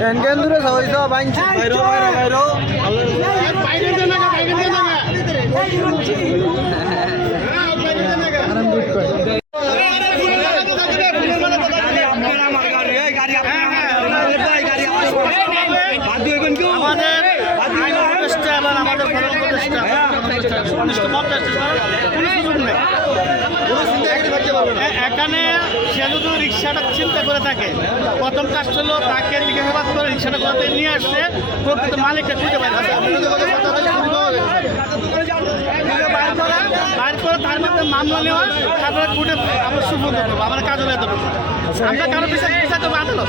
এনকেন দূরে সবাইছ বাইঞ্চ বাইরো বাইরো বাইরো বাইরে দেন না বাইরে দেন না আরাম দুট কই এখানে সে যদি রিক্সাটা চিন্তা করে থাকে প্রথম কাজ হলো তাকে জিজ্ঞাসাবাদ করে রিক্সাটা করতে নিয়ে আসছে প্রকৃত মালিকটা খুঁজে পায় বাইর করে তার মধ্যে মামলা নেওয়া তারপরে কোর্টে আমরা সুপর্দ করবো আমার কাজ হলে এতটুকু আমরা কারো বিচার দেবো আদালত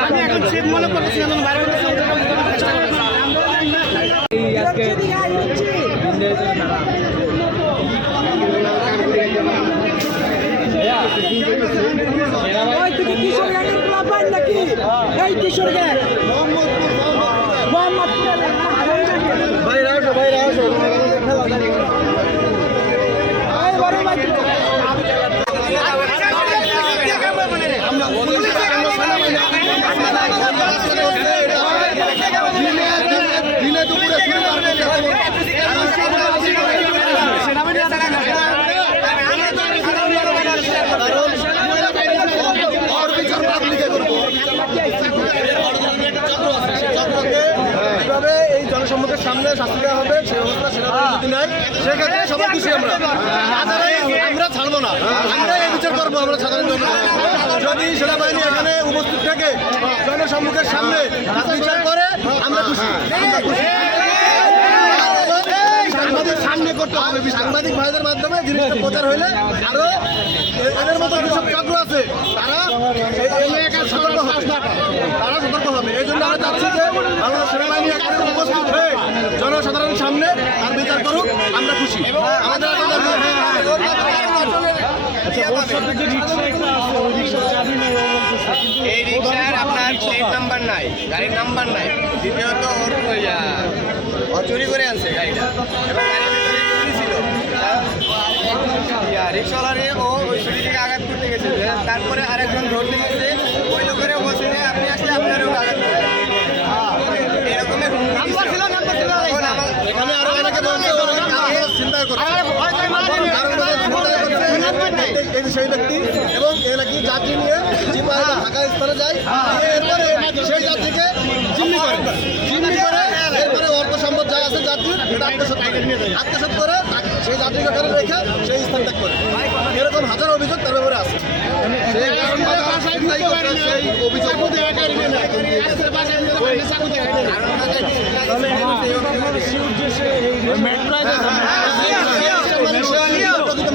আমি এখন সেফ মনে করতেছি বাইরে এই জনসম্মুখের সামনে শাস্তি দেওয়া হবে সেই অবস্থা সেনাবাহিনী যদি নেয় সেক্ষেত্রে সবাই খুশি আমরা ছাড়বো না আমরা এই বিচার করবো আমরা সাধারণ যদি সেনাবাহিনী এখানে উপস্থিত থেকে জনসম্মুখের সামনে বিচার করে আমরা খুশি সামনে করতে হবে সাংবাদিক ভাইদের মাধ্যমে জিনিসটা প্রচার হইলে আরো এদের মতো যেসব চক্র আছে তারা সতর্ক হবে এই জন্য আমরা চাচ্ছি যে বাংলাদেশ সেনাবাহিনী এখানে উপস্থিত হয়ে জনসাধারণের সামনে তার বিচার করুক আমরা খুশি আমাদের এই রিক্সার আপনার প্লেট নাম্বার নাই গাড়ির নাম্বার নাই দ্বিতীয়ত ওর চুরি করে আনছে গাড়িটা এবং গাড়ির ভিতরে চুরি ছিল রিক্সাওয়ালারে ও ওই চুরি থেকে আঘাত করতে গেছে তারপরে আরেকজন ধরতে গেছে ওই লোকেরও বলছে যে আপনি আসলে আপনারও আঘাত করবেন এরকমের এখানে আরো অনেকে চিন্তা করে সেই ব্যক্তি এবং এ নাকি যাত্রী নিয়ে ঢাকা স্থলে যায় এরপরে সেই যাত্রীকে জিম্মি করে এরপরে অর্থ সম্পদ যা আছে যাত্রীর এটা আত্মসাৎ করে সেই যাত্রীকে ওখানে রেখে সেই স্থান ত্যাগ করে এরকম হাজার অভিযোগ তার ব্যাপারে আছে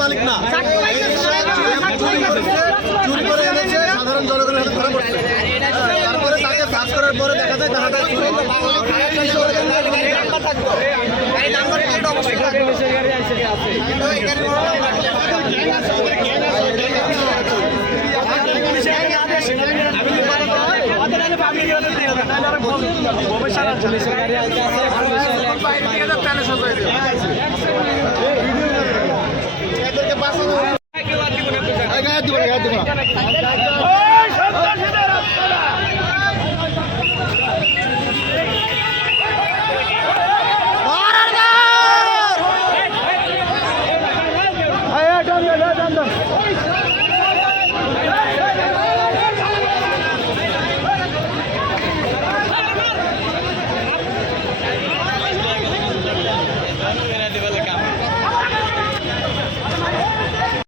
মালিক না চুরি করে এনেছে সাধারণ জনগণের হাতে ধরা পড়ছে তারপরে তাকে সার্চ করার পরে দেখা যায় তাহাটা